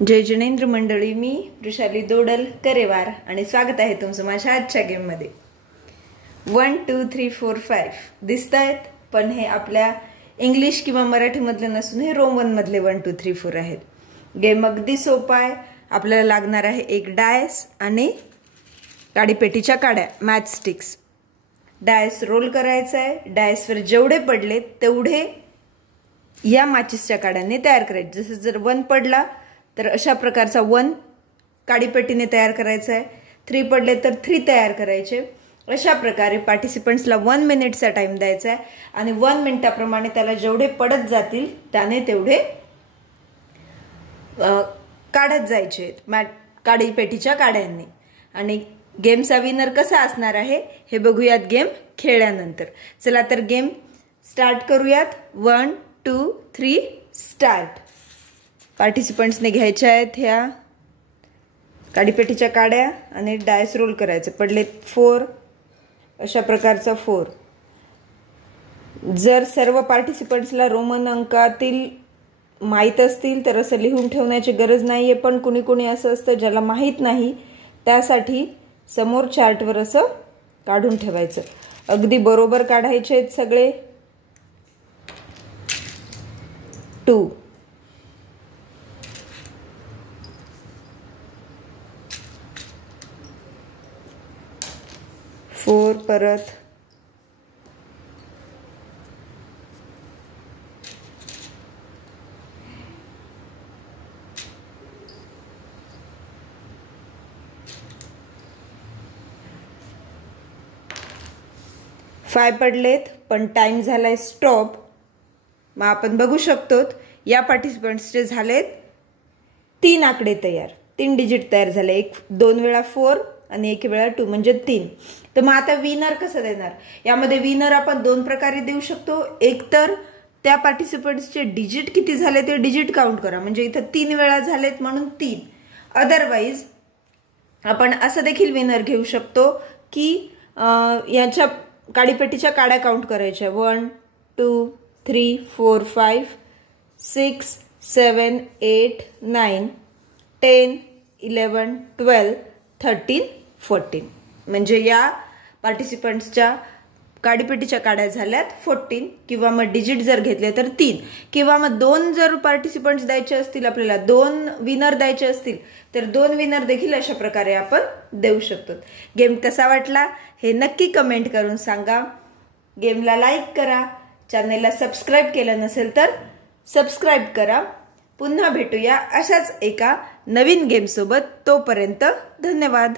जय जिनेंद्र मंडळी, मी वृषाली दोडल करेवार आणि स्वागत आहे तुमचं माझ्या आजच्या गेम मध्ये। 1 2 3 4 5 दिसतायत, पण हे आपल्या इंग्लिश किंवा मराठी मधले नसून हे रोमन मधले 1 2 3 4 आहेत। गेम अगदी सोपा आहे। आपल्याला लागणार आहे एक डायस आणि काडीपेटीच्या काड्या, मॅच स्टिक्स। डायस रोल करायचा आहे। डायसवर जेवढे पडले तेवढे या माचीसच्या काड्यांनी तयार करायचे। जसे जर 1 पडला तर अशा प्रकारचा 1 काडीपेटीने तयार करायचा आहे। 3 पडले तर 3 तयार करायचे। अशा प्रकारे पार्टिसिपंट्सला 1 मिनिटचा टाइम द्यायचा आहे आणि 1 मिनिटाप्रमाणे त्याला जेवढे पडत जातील त्याने तेवढे काढत जायचे काडीपेटीच्या काड्यांनी। आणि गेमचा विनर कसा असणार आहे हे बघूयात गेम खेळल्यानंतर। चला तर गेम स्टार्ट करूयात। 1 2 3 स्टार्ट। पार्टिसिपंट्सने घ्यायच्या आहेत ह्या काडीपेटीच्या काड्या आणि डायस रोल करायचे। पडले 4, अशा प्रकारचा 4। जर सर्व पार्टिसिपंट्सला रोमन अंकातील माहित असतील तर असं लिहून ठेवण्याची गरज नाहीये, पण कुणी कुणी असं असतं ज्याला माहित नाही, त्यासाठी समोर चार्टवर असं काढून ठेवायचं। अगदी बरोबर काढायचे आहेत सगळे। 2 4 परत 5 पडलेत, पण टाइम झालाय स्टॉप। मग आपण बघू शकतो या पार्टिसिपंट्सचे झालेत 3 आकडे तयार, 3 डिजिट तयार झाले। 2 वेळा 4 आणि 1 वेळा 2 म्हणजे 3। तर मग आता विनर कसं देणार? यामध्ये विनर आपण 2 प्रकारे देऊ शकतो। एक तर त्या पार्टिसिपंट्सचे डिजिट किती झाले ते डिजिट काउंट करा, म्हणजे इथं 3 वेळा झालेत म्हणून 3। अदरवाइज आपण असं देखील विनर घेऊ शकतो की याच्या काडीपेटीच्या काड्या काउंट करायच्या। 1 2 3 4 5 6 7 8 9 10 11 12 13 14। म्हणजे या पार्टिसिपंट्सच्या काडीपेटीच्या काड्या झाल्यात 14, किंवा मग डिजिट जर घेतले तर 3, किंवा मग 2 जर पार्टिसिपंट्स द्यायचे असतील, आपल्याला 2 विनर द्यायचे असतील तर 2 विनर देखील अशा प्रकारे आपण देऊ शकतो। गेम कसा वाटला हे नक्की कमेंट करून सांगा। गेमला लाईक करा, चॅनलला सबस्क्राईब केलं नसेल तर सबस्क्राईब करा। पुन्हा भेटूया अशाच एका नवीन गेम सोबत। तोपर्यंत धन्यवाद।